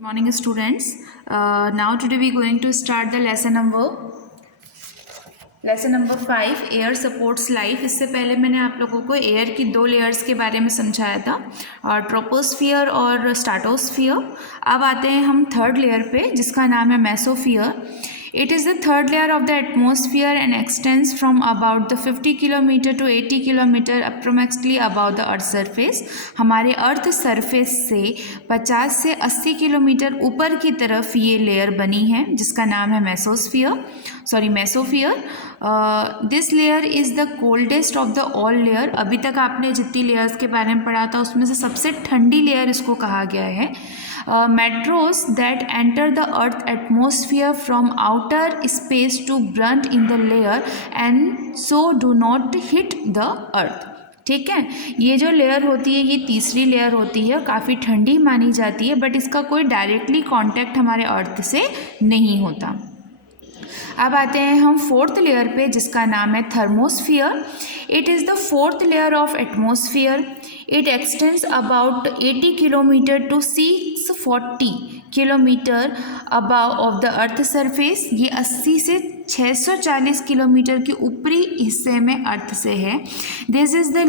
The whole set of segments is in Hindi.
Morning students. Now today we going to start the lesson number 5 air supports life. इससे पहले मैंने आप लोगों को एयर की दो लेयर्स के बारे में समझाया था, और ट्रोपोस्फियर और स्ट्रेटोस्फियर। अब आते हैं हम थर्ड लेयर पे, जिसका नाम है मेसोफियर। It is the third layer of the atmosphere and extends from about the 50 kilometre to 80 kilometre approximately above the earth surface। हमारे अर्थ सरफेस से 50 से 80 किलोमीटर ऊपर की तरफ ये लेयर बनी है, जिसका नाम है mesosphere. This layer is the coldest of the all layer. अभी तक आपने जितनी लेयर्स के बारे में पढ़ा था उसमें से सबसे ठंडी लेयर इसको कहा गया है। Meteors that enter the earth atmosphere from outer space to burn in the layer and so do not hit the earth। ठीक है, ये जो लेयर होती है ये तीसरी लेयर होती है, काफ़ी ठंडी मानी जाती है, बट इसका कोई डायरेक्टली कांटेक्ट हमारे अर्थ से नहीं होता। अब आते हैं हम फोर्थ लेयर पे, जिसका नाम है thermosphere. It is the fourth layer of atmosphere. It extends about 80 kilometre to 640 kilometre above of the earth surface. ये 80 से 640 किलोमीटर के ऊपरी हिस्से में अर्थ से है। This is the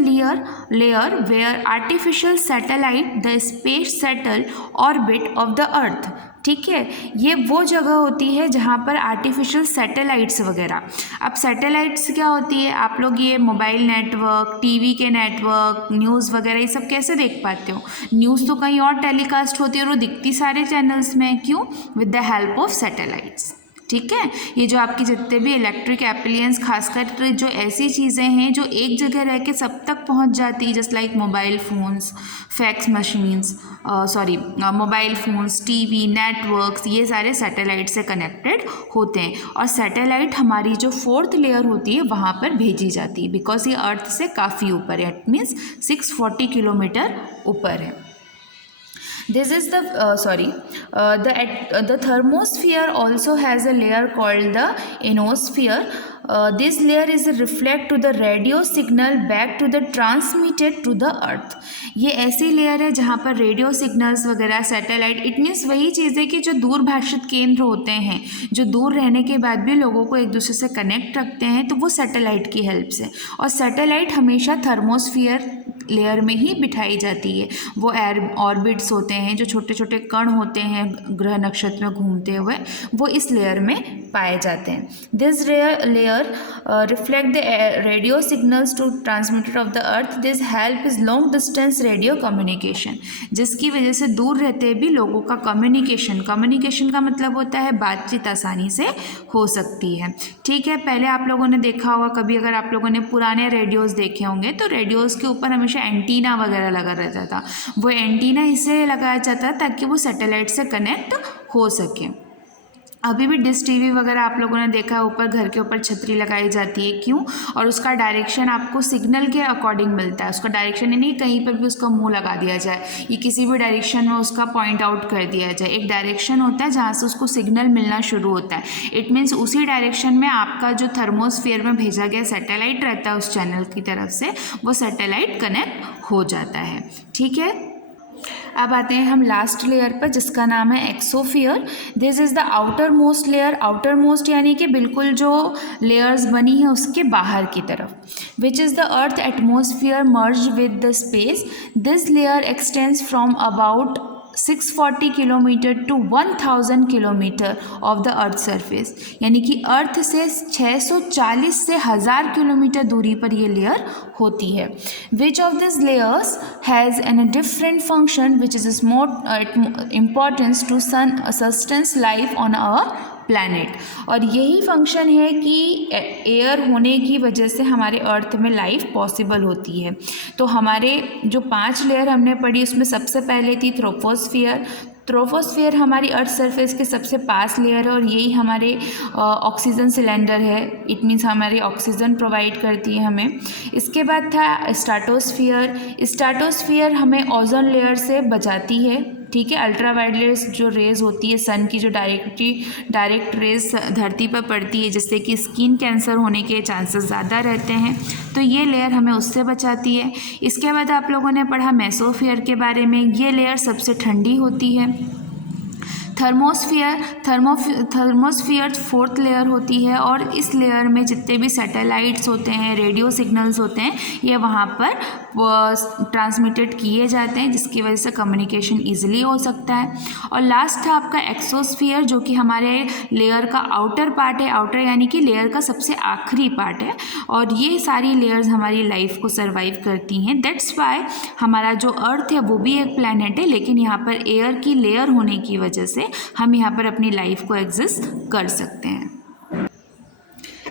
layer where artificial satellite the space settle orbit of the earth. ठीक है, ये वो जगह होती है जहाँ पर आर्टिफिशियल सैटेलाइट्स वगैरह। अब सैटेलाइट्स क्या होती है, आप लोग ये मोबाइल नेटवर्क, टीवी के नेटवर्क, न्यूज़ वगैरह ये सब कैसे देख पाते हो? न्यूज़ तो कहीं और टेलीकास्ट होती है और वो दिखती सारे चैनल्स में, क्यों? With the help of satellites. ठीक है, ये जो आपकी जितने भी इलेक्ट्रिक एप्लियंस, खासकर जो ऐसी चीज़ें हैं जो एक जगह रह के सब तक पहुंच जाती है, just like mobile phones, fax machines, mobile phones, TV, networks, ये सारे सैटेलाइट से कनेक्टेड होते हैं। और सैटेलाइट हमारी जो फोर्थ लेयर होती है वहाँ पर भेजी जाती है, बिकॉज ये अर्थ से काफ़ी ऊपर है। इट मीन्स 640 किलोमीटर ऊपर है। This is the thermosphere also has a layer called the ionosphere। This layer is a reflect to the radio signal back to the transmitted to the earth। ये ऐसी लेयर है जहाँ पर रेडियो सिग्नल्स वगैरह, सैटेलाइट, इट मीन्स वही चीज़ है कि जो दूर भाषित केंद्र होते हैं, जो दूर रहने के बाद भी लोगों को एक दूसरे से कनेक्ट रखते हैं, तो वो सैटेलाइट की हेल्प से। और सैटेलाइट हमेशा थर्मोस्फियर लेयर में ही बिठाई जाती है। वो एयर ऑर्बिट्स होते हैं, जो छोटे छोटे कण होते हैं ग्रह नक्षत्र में घूमते हुए, वो इस लेयर में पाए जाते हैं। This layer reflect the radio signals to transmitter of the earth. This help is long distance radio communication, जिसकी वजह से दूर रहते भी लोगों का कम्युनिकेशन का मतलब होता है बातचीत आसानी से हो सकती है। ठीक है, पहले आप लोगों ने देखा होगा, कभी अगर आप लोगों ने पुराने रेडियोज़ देखे होंगे तो रेडियोज़ के ऊपर हमेशा एंटीना वगैरह लगा रहता था। वो एंटीना इसलिए लगाया जाता है ताकि वो सैटेलाइट से कनेक्ट हो सके। अभी भी डिश टीवी वगैरह आप लोगों ने देखा है, ऊपर घर के ऊपर छतरी लगाई जाती है, क्यों? और उसका डायरेक्शन आपको सिग्नल के अकॉर्डिंग मिलता है। उसका डायरेक्शन नहीं कहीं पर भी उसका मुंह लगा दिया जाए, ये किसी भी डायरेक्शन में उसका पॉइंट आउट कर दिया जाए। एक डायरेक्शन होता है जहाँ से उसको सिग्नल मिलना शुरू होता है। इट मीन्स उसी डायरेक्शन में आपका जो थर्मोस्फियर में भेजा गया सैटेलाइट रहता है, उस चैनल की तरफ से वो सैटेलाइट कनेक्ट हो जाता है। ठीक है, अब आते हैं हम लास्ट लेयर पर, जिसका नाम है exosphere. This is the outer most layer. Outer most यानी कि बिल्कुल जो लेयर्स बनी है उसके बाहर की तरफ। Which is the earth atmosphere merge with the space. This layer extends from about 640 kilometre to 1000 kilometre of the earth surface. यानी कि अर्थ से 640 से 1000 किलोमीटर दूरी पर ये लेयर होती है। Which of this layers has an different function which is more importance to sustains life on our planet. और यही फंक्शन है कि एयर होने की वजह से हमारे अर्थ में लाइफ पॉसिबल होती है। तो हमारे जो 5 लेयर हमने पढ़ी उसमें सबसे पहले थी ट्रोपोस्फियर हमारी अर्थ सरफेस के सबसे पास लेयर है, और यही हमारे ऑक्सीजन सिलेंडर है। इट मीन्स हमारी ऑक्सीजन प्रोवाइड करती है हमें। इसके बाद था स्ट्रेटोस्फियर हमें ओजोन लेयर से बचाती है। ठीक है, अल्ट्रावायलेट जो रेज़ होती है सन की, जो डायरेक्ट रेज़ धरती पर पड़ती है, जिससे कि स्किन कैंसर होने के चांसेस ज़्यादा रहते हैं, तो ये लेयर हमें उससे बचाती है। इसके बाद आप लोगों ने पढ़ा मेसोफियर के बारे में। ये लेयर सबसे ठंडी होती है। थर्मोस्फियर फोर्थ लेयर होती है और इस लेयर में जितने भी सैटेलाइट्स होते हैं, रेडियो सिग्नल्स होते हैं, ये वहाँ पर ट्रांसमिटेड किए जाते हैं, जिसकी वजह से कम्युनिकेशन ईजिली हो सकता है। और लास्ट है आपका एक्सोस्फियर, जो कि हमारे लेयर का आउटर पार्ट है। आउटर यानी कि लेयर का सबसे आखिरी पार्ट है, और ये सारी लेयर्स हमारी लाइफ को सर्वाइव करती हैं। दैट्स वाई हमारा जो अर्थ है वो भी एक प्लैनेट है, लेकिन यहाँ पर एयर की लेयर होने की वजह से हम यहाँ पर अपनी लाइफ को एग्जिस्ट कर सकते हैं।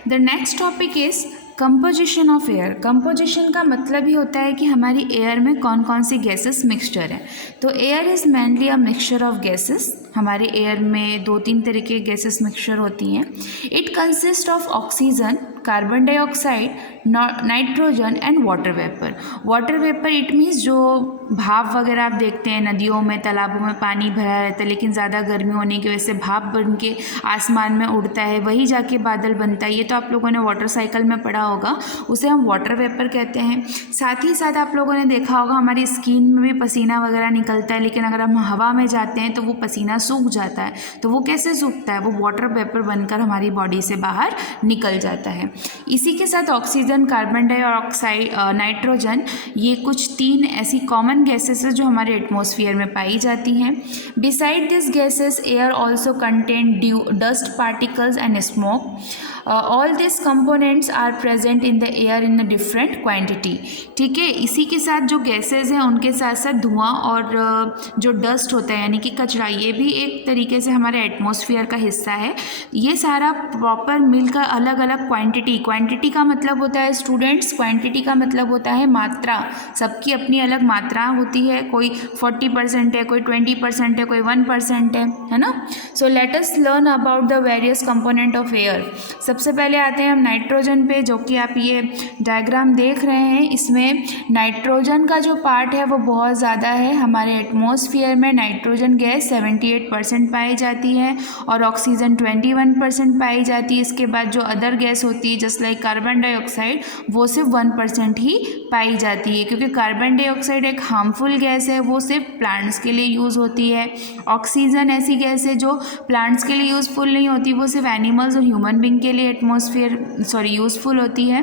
The next topic is composition of air. Composition का मतलब ही होता है कि हमारी एयर में कौन कौन सी गैसेस मिक्सचर है। तो air is mainly a mixture of gases. हमारे एयर में 2-3 तरह के गैसेस मिक्सचर होती हैं। It consist of oxygen, carbon dioxide, nitrogen and water vapour. Water vapour it means जो भाप वगैरह आप देखते हैं नदियों में, तालाबों में पानी भरा रहता है, लेकिन ज़्यादा गर्मी होने की वजह से भाप बन के आसमान में उड़ता है, वही जाके बादल बनता है। ये तो आप लोगों ने वाटर साइकिल में पढ़ा होगा, उसे हम वाटर वेपर कहते हैं। साथ ही साथ आप लोगों ने देखा होगा हमारी स्किन में भी पसीना वगैरह निकलता है, लेकिन अगर हम हवा में जाते हैं तो वो पसीना सूख जाता है। तो वो कैसे सूखता है? वो वाटर वेपर बनकर हमारी बॉडी से बाहर निकल जाता है। इसी के साथ ऑक्सीजन, कार्बन डाइऑक्साइड, नाइट्रोजन, ये कुछ 3 ऐसी कॉमन गैसेस है जो हमारे एटमॉस्फेयर में पाई जाती हैं। Beside this gases air also contain dust particles and smoke. All this components are present in the air in a different quantity. ठीक है, इसी के साथ जो गैसेस हैं उनके साथ साथ धुआं और जो डस्ट होता है यानी कि कचरा, ये भी एक तरीके से हमारे एटमॉस्फेयर का हिस्सा है। ये सारा प्रॉपर मिलकर अलग अलग क्वांटिटी का मतलब होता है स्टूडेंट्स, क्वांटिटी का मतलब होता है मात्रा। सबकी अपनी अलग मात्रा होती है, कोई 40% है, कोई 20% है, कोई 1% है ना। So let us learn about the various component of air. सबसे पहले आते हैं हम नाइट्रोजन पे, जो कि आप ये डायग्राम देख रहे हैं। इसमें नाइट्रोजन का जो पार्ट है वो बहुत ज़्यादा है। हमारे एटमॉस्फेयर में नाइट्रोजन गैस 78% पाई जाती है और ऑक्सीजन 21% पाई जाती है। इसके बाद जो अदर गैस होती है जस्ट लाइक कार्बन डाइऑक्साइड, वो सिर्फ 1% ही पाई जाती है, क्योंकि कार्बन डाइऑक्साइड एक हार्मफुल गैस है, वो सिर्फ प्लांट्स के लिए यूज़ होती है। ऑक्सीजन ऐसी गैस है जो प्लांट्स के लिए यूज़फुल नहीं होती, वो सिर्फ एनिमल्स और ह्यूमन बींग के लिए यूज़फुल होती है।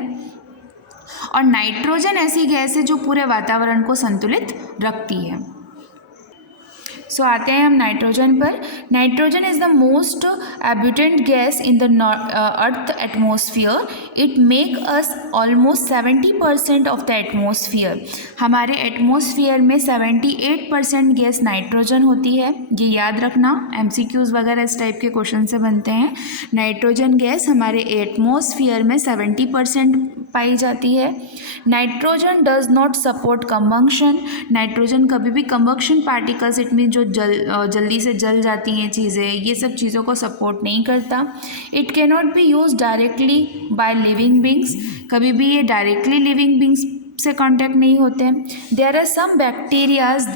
और नाइट्रोजन ऐसी गैस है जो पूरे वातावरण को संतुलित रखती है। सो आते हैं हम नाइट्रोजन पर। Nitrogen is the most abundant gas in the earth atmosphere. It make us almost 70% of the atmosphere. हमारे एटमॉस्फेयर में 78% गैस नाइट्रोजन होती है। ये याद रखना, MCQs वगैरह इस टाइप के क्वेश्चन से बनते हैं। नाइट्रोजन गैस हमारे एटमॉस्फेयर में 70% पाई जाती है। Nitrogen does not support combustion. Nitrogen कभी भी कंबंक्शन पार्टिकल्स, इट मीन जो जल्दी से जल जाती हैं चीज़ें, ये सब चीज़ों को सपोर्ट नहीं करता। It can not be use directly by living beings. कभी भी ये डायरेक्टली लिविंग बींग्स से कांटेक्ट नहीं होते हैं। There are some bacterias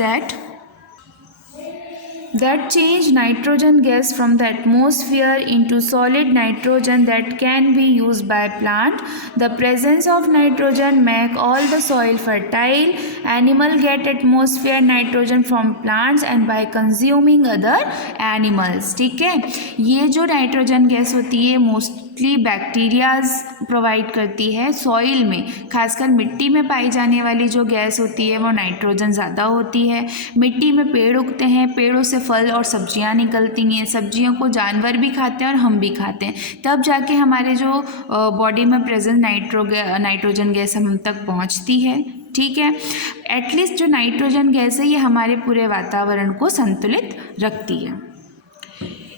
that change nitrogen gas from the atmosphere into solid nitrogen that can be used by plant. The presence of nitrogen make all the soil fertile. Animal get atmosphere nitrogen from plants and by consuming other animals. ठीक है, ये जो नाइट्रोजन गैस होती है मोस्टली बैक्टीरियाज प्रोवाइड करती है। सॉइल में, खासकर मिट्टी में पाई जाने वाली जो गैस होती है वो नाइट्रोजन ज़्यादा होती है। मिट्टी में पेड़ उगते हैं, पेड़ों से फल और सब्जियां निकलती हैं। सब्जियों को जानवर भी खाते हैं और हम भी खाते हैं, तब जाके हमारे जो बॉडी में प्रेजेंट नाइट्रोजन गैस हम तक पहुंचती है। ठीक है, एटलीस्ट जो नाइट्रोजन गैस है ये हमारे पूरे वातावरण को संतुलित रखती है।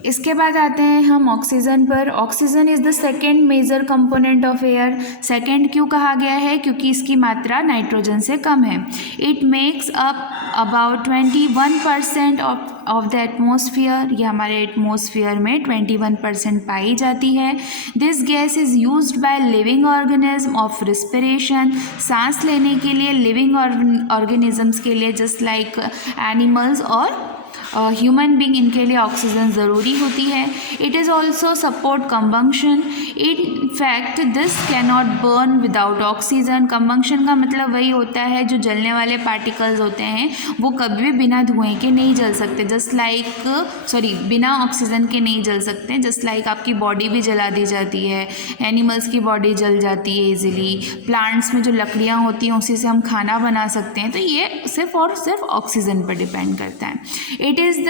इसके बाद आते हैं हम ऑक्सीजन पर। Oxygen is the second major component of air. Second क्यों कहा गया है? क्योंकि इसकी मात्रा नाइट्रोजन से कम है। It makes up about 21% of the atmosphere. ये हमारे एटमॉस्फेयर में 21% पाई जाती है। This gas is used by living organism of respiration. सांस लेने के लिए लिविंग ऑर्गेनिजम्स के लिए, जस्ट लाइक एनिमल्स और ह्यूमन बींग इनके लिए ऑक्सीजन ज़रूरी होती है। It is also support combustion. In fact this can not burn without oxygen. Combustion का मतलब वही होता है जो जलने वाले पार्टिकल्स होते हैं वो कभी भी बिना धुएं के नहीं जल सकते, बिना ऑक्सीजन के नहीं जल सकते। जस्ट लाइक आपकी बॉडी भी जला दी जाती है, एनिमल्स की बॉडी जल जाती है ईजिली, प्लांट्स में जो लकड़ियाँ होती हैं उसी से हम खाना बना सकते हैं। तो ये सिर्फ और सिर्फ ऑक्सीजन पर डिपेंड करता है। It is the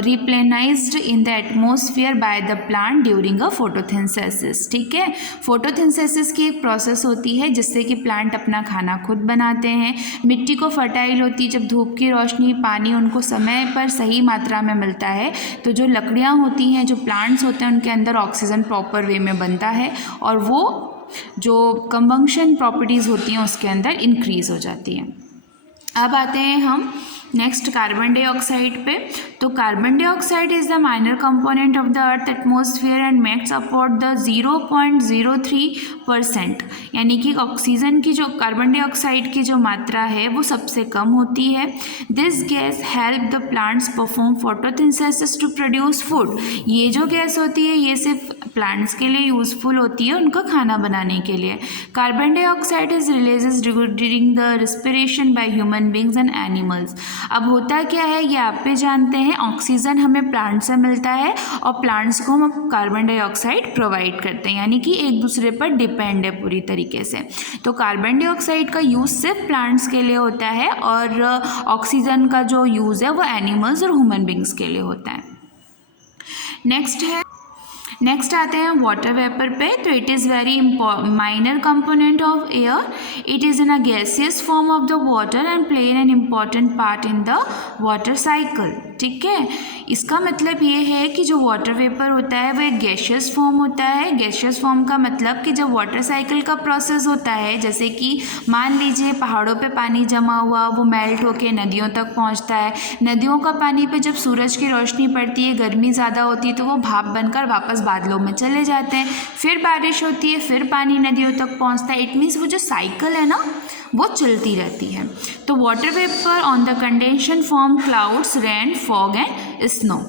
replenished in the atmosphere by the plant during a photosynthesis. ठीक है, फोटोसिंथेसिस की एक प्रोसेस होती है जिससे कि प्लांट अपना खाना खुद बनाते हैं। मिट्टी को फर्टाइल होती है जब धूप की रोशनी, पानी उनको समय पर सही मात्रा में मिलता है, तो जो लकड़ियाँ होती हैं, जो प्लांट्स होते हैं, उनके अंदर ऑक्सीजन प्रॉपर वे में बनता है और वो जो कंबंक्शन प्रॉपर्टीज़ होती हैं उसके अंदर इंक्रीज़ हो जाती हैं। अब आते हैं हम नेक्स्ट कार्बन डाइऑक्साइड पे। तो carbon dioxide is the minor component of the earth atmosphere and makes about the 0.03%, यानी कि ऑक्सीजन की जो कार्बन डाइऑक्साइड की जो मात्रा है वो सबसे कम होती है। This gas help the plants perform photosynthesis to produce food. ये जो गैस होती है ये सिर्फ प्लांट्स के लिए यूज़फुल होती है, उनका खाना बनाने के लिए। Carbon dioxide is releases during the respiration by human beings and animals. अब होता क्या है ये आप भी जानते हैं, ऑक्सीजन हमें प्लांट से मिलता है और प्लांट्स को हम कार्बन डाइऑक्साइड प्रोवाइड करते हैं, यानी कि एक दूसरे पर डिपेंड है पूरी तरीके से। तो कार्बन डाइऑक्साइड का यूज़ सिर्फ प्लांट्स के लिए होता है और ऑक्सीजन का जो यूज़ है वो एनिमल्स और ह्यूमन बींग्स के लिए होता है। नेक्स्ट आते हैं वाटर वेपर पे। तो it is very minor component of air. It is in a gaseous form of the water and play an important part in the water cycle. ठीक है, इसका मतलब ये है कि जो वाटर वेपर होता है वो एक गैशियस फॉर्म होता है। गैशियस फॉर्म का मतलब कि जब वाटर साइकिल का प्रोसेस होता है, जैसे कि मान लीजिए पहाड़ों पे पानी जमा हुआ, वो मेल्ट होके नदियों तक पहुंचता है। नदियों का पानी पे जब सूरज की रोशनी पड़ती है, गर्मी ज़्यादा होती है, तो वो भाप बनकर वापस बादलों में चले जाते हैं। फिर बारिश होती है, फिर पानी नदियों तक पहुंचता है। इट मीन्स वो जो साइकिल है ना वो चलती रहती है। तो water vapour on the condensation form clouds, rain, fog and snow.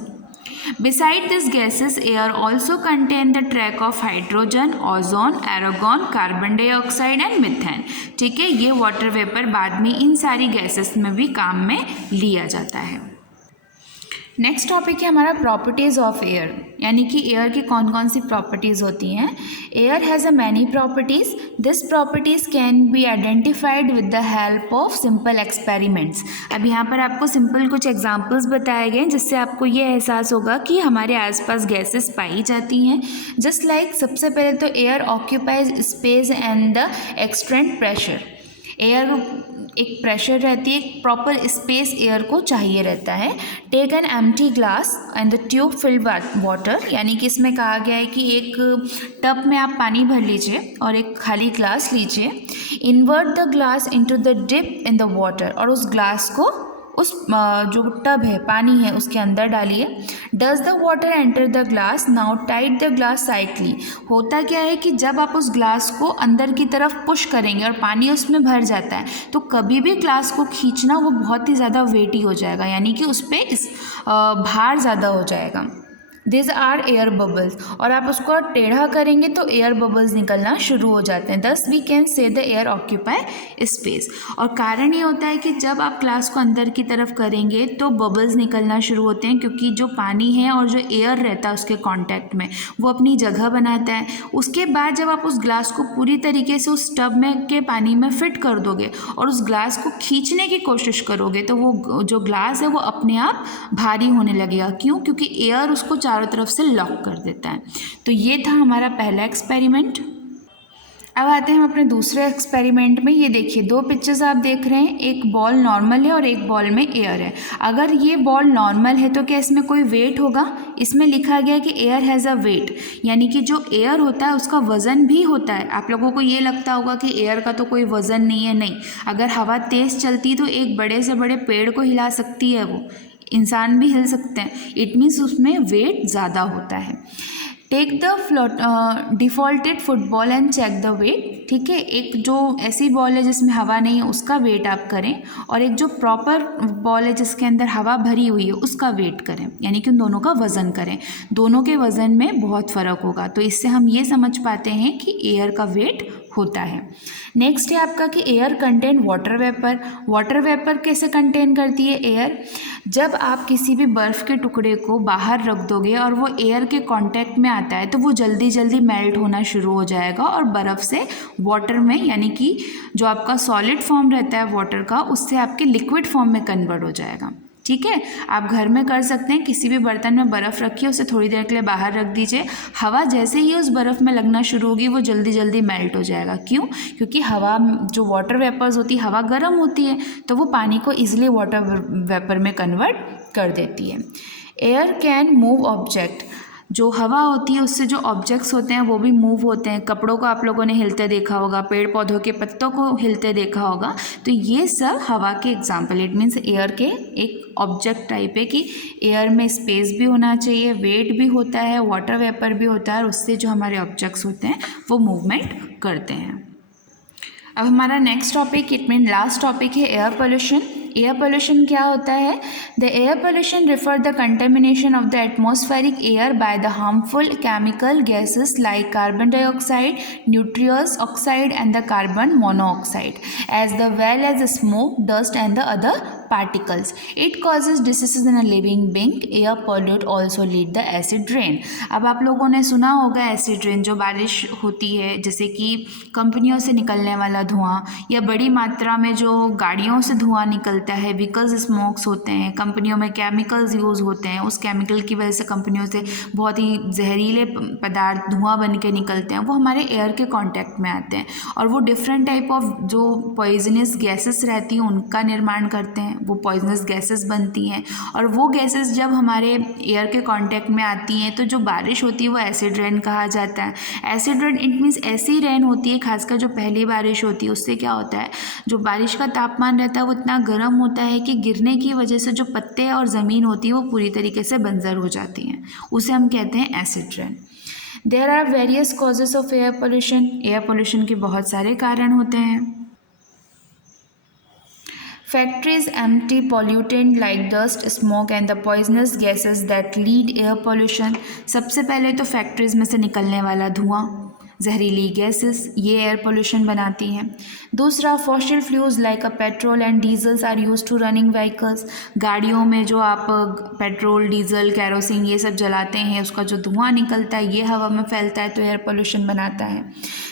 Beside these gases, air also contain the trace of hydrogen, ozone, argon, carbon dioxide and methane. ठीक है, ये वाटर वेपर बाद में इन सारी गैसेस में भी काम में लिया जाता है। नेक्स्ट टॉपिक है हमारा प्रॉपर्टीज़ ऑफ एयर, यानी कि एयर की कौन कौन सी प्रॉपर्टीज़ होती हैं। Air has a many properties. This properties can be identified with the help of simple experiments. अब यहाँ पर आपको सिंपल कुछ एग्जांपल्स बताए गए जिससे आपको ये एहसास होगा कि हमारे आसपास गैसेस पाई जाती हैं। जस्ट लाइक सबसे पहले तो air occupies space and the extent pressure. Air एक प्रेशर रहती है, एक प्रॉपर स्पेस एयर को चाहिए रहता है। Take an empty glass and the tube filled water, यानी कि इसमें कहा गया है कि एक टब में आप पानी भर लीजिए और एक खाली ग्लास लीजिए। Invert the glass into the dip in the water, और उस ग्लास को उस जो टब है, पानी है, उसके अंदर डालिए। Does the water enter the glass, now tight the glass slightly. होता क्या है कि जब आप उस ग्लास को अंदर की तरफ पुश करेंगे और पानी उसमें भर जाता है, तो कभी भी ग्लास को खींचना वो बहुत ही ज़्यादा वेटी हो जाएगा, यानी कि उस पर भार ज़्यादा हो जाएगा। दिस आर एयर बबल्स, और आप उसको टेढ़ा करेंगे तो एयर बबल्स निकलना शुरू हो जाते हैं। Thus we can say the air occupy space. और कारण ये होता है कि जब आप ग्लास को अंदर की तरफ करेंगे तो बबल्स निकलना शुरू होते हैं, क्योंकि जो पानी है और जो एयर रहता है उसके कांटेक्ट में वो अपनी जगह बनाता है। उसके बाद जब आप उस ग्लास को पूरी तरीके से उस टब में के पानी में फिट कर दोगे और उस ग्लास को खींचने की कोशिश करोगे तो वो जो ग्लास है वो अपने आप भारी होने लगेगा। क्यों? क्योंकि एयर उसको चारों तरफ से लॉक कर देता है। तो ये था हमारा पहला एक्सपेरिमेंट। अब आते हैं हम अपने दूसरे एक्सपेरिमेंट में। ये देखिए, दो पिक्चर्स आप देख रहे हैं, एक बॉल नॉर्मल है और एक बॉल में एयर है। अगर ये बॉल नॉर्मल है तो क्या इसमें कोई वेट होगा? इसमें लिखा गया है कि एयर हैज़ अ वेट, यानी कि जो एयर होता है उसका वज़न भी होता है। आप लोगों को ये लगता होगा कि एयर का तो कोई वज़न नहीं है, नहीं। अगर हवा तेज़ चलती तो एक बड़े से बड़े पेड़ को हिला सकती है, वो इंसान भी हिल सकते हैं। इट मीन्स उसमें वेट ज़्यादा होता है। Take the defaulted football and check the weight, ठीक है। एक जो ऐसी बॉल है जिसमें हवा नहीं है उसका वेट आप करें, और एक जो प्रॉपर बॉल है जिसके अंदर हवा भरी हुई है उसका वेट करें, यानी कि उन दोनों का वज़न करें। दोनों के वज़न में बहुत फ़र्क होगा, तो इससे हम ये समझ पाते हैं कि एयर का वेट होता है। नेक्स्ट है आपका कि air contain water vapour. Water vapour कैसे कंटेन करती है एयर? जब आप किसी भी बर्फ़ के टुकड़े को बाहर रख दोगे और वो एयर के कांटेक्ट में आता है तो वो जल्दी जल्दी मेल्ट होना शुरू हो जाएगा और बर्फ़ से वाटर में, यानी कि जो आपका सॉलिड फॉर्म रहता है वाटर का, उससे आपके लिक्विड फॉर्म में कन्वर्ट हो जाएगा, ठीक है। आप घर में कर सकते हैं, किसी भी बर्तन में बर्फ़ रखिए, उसे थोड़ी देर के लिए बाहर रख दीजिए। हवा जैसे ही उस बर्फ़ में लगना शुरू होगी वो जल्दी जल्दी मेल्ट हो जाएगा। क्यों? क्योंकि हवा, जो वाटर वेपर्स होती है, हवा गर्म होती है तो वो पानी को ईजिली वाटर वेपर में कन्वर्ट कर देती है। Air can move object. जो हवा होती है उससे जो ऑब्जेक्ट्स होते हैं वो भी मूव होते हैं। कपड़ों को आप लोगों ने हिलते देखा होगा, पेड़ पौधों के पत्तों को हिलते देखा होगा, तो ये सब हवा के एग्जाम्पल। इट मीन्स एयर के एक ऑब्जेक्ट टाइप है कि एयर में स्पेस भी होना चाहिए, वेट भी होता है, वाटर वेपर भी होता है, और उससे जो हमारे ऑब्जेक्ट्स होते हैं वो मूवमेंट करते हैं। अब हमारा next topic, it mean last topic है एयर पोल्यूशन। एयर पोल्यूशन क्या होता है? The air pollution refer the contamination of the atmospheric air by the harmful chemical gases like carbon dioxide, nitrous oxide and the carbon monoxide, as the well as smoke, dust and the other particles. It causes diseases in a living being. Air pollute also lead the acid rain. अब आप लोगों ने सुना होगा एसिड रेन, जो बारिश होती है, जैसे कि कंपनियों से निकलने वाला धुआं या बड़ी मात्रा में जो गाड़ियों से धुआं निकलता है, व्हीकल्स स्मोक्स होते हैं, कंपनियों में केमिकल्स यूज़ होते हैं, उस केमिकल की वजह से कंपनियों से बहुत ही जहरीले पदार्थ धुआं बन के निकलते हैं, वो हमारे एयर के कॉन्टैक्ट में आते हैं और वो डिफरेंट टाइप ऑफ जो पॉइजनस गैसेस रहती हैं उनका निर्माण करते हैं, वो पॉइजनस गैसेस बनती हैं, और वो गैसेस जब हमारे एयर के कांटेक्ट में आती हैं तो जो बारिश होती है वो एसिड रेन कहा जाता है। एसिड रेन इट मीन्स ऐसी रेन होती है, खासकर जो पहली बारिश होती है, उससे क्या होता है, जो बारिश का तापमान रहता है वो इतना गर्म होता है कि गिरने की वजह से जो पत्ते और ज़मीन होती है वो पूरी तरीके से बंजर हो जाती हैं, उसे हम कहते हैं acid rain. There are various causes of air pollution. Air pollution के बहुत सारे कारण होते हैं। Factories empty pollutant like dust, smoke and the poisonous gases that lead air pollution. सबसे पहले तो फैक्ट्रीज में से निकलने वाला धुआं, जहरीली गैसेस, ये एयर पोल्यूशन बनाती हैं। दूसरा, fossil fuels like petrol and diesels are use to running vehicles. गाड़ियों में जो आप पेट्रोल, डीजल, कैरोसिन ये सब जलाते हैं, उसका जो धुआं निकलता है ये हवा में फैलता है तो एयर पोल्यूशन बनाता है।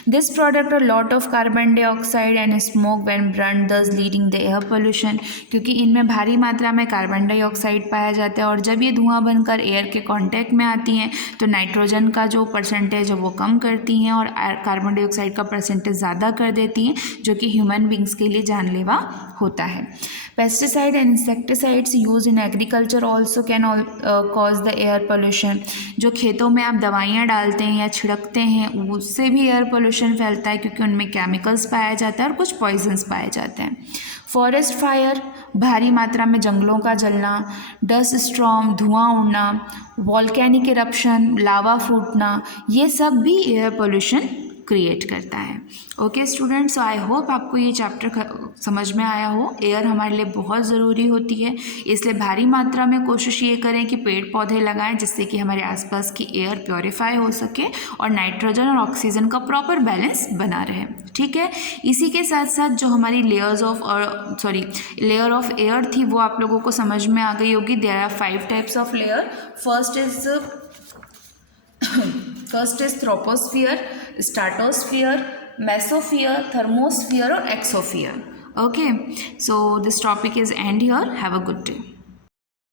This product a lot of carbon dioxide and smoke when burn, दस लीडिंग द एयर पोल्यूशन, क्योंकि इनमें भारी मात्रा में कार्बन डाइऑक्साइड पाया जाता है और जब ये धुआं बनकर एयर के कांटेक्ट में आती हैं तो नाइट्रोजन का जो परसेंटेज है वो कम करती हैं और कार्बन डाइऑक्साइड का परसेंटेज ज़्यादा कर देती हैं, जो कि ह्यूमन बींग्स के लिए जानलेवा होता है। Pesticide and insecticides use in agriculture also can cause the air pollution. जो खेतों में आप दवाइयाँ डालते हैं या छिड़कते हैं उससे भी एयर पोल्यूशन फैलता है, क्योंकि उनमें केमिकल्स पाया जाता है और कुछ पॉइजन्स पाए जाते हैं। फॉरेस्ट फायर, भारी मात्रा में जंगलों का जलना, डस्ट स्टॉर्म, धुआं उड़ना, वॉल्केनिक इरप्शन, लावा फूटना, ये सब भी एयर पोल्यूशन क्रिएट करता है। ओके स्टूडेंट्स, आई होप आपको ये चैप्टर समझ में आया हो। एयर हमारे लिए बहुत ज़रूरी होती है, इसलिए भारी मात्रा में कोशिश ये करें कि पेड़ पौधे लगाएं जिससे कि हमारे आसपास की एयर प्योरीफाई हो सके और नाइट्रोजन और ऑक्सीजन का प्रॉपर बैलेंस बना रहे। ठीक है, इसी के साथ साथ जो हमारी लेयर ऑफ एयर थी वो आप लोगों को समझ में आ गई होगी। There are 5 types of layer. First is troposphere, stratosphere, mesosphere, thermosphere और exosphere. Okay, so this topic is end here. Have a good day.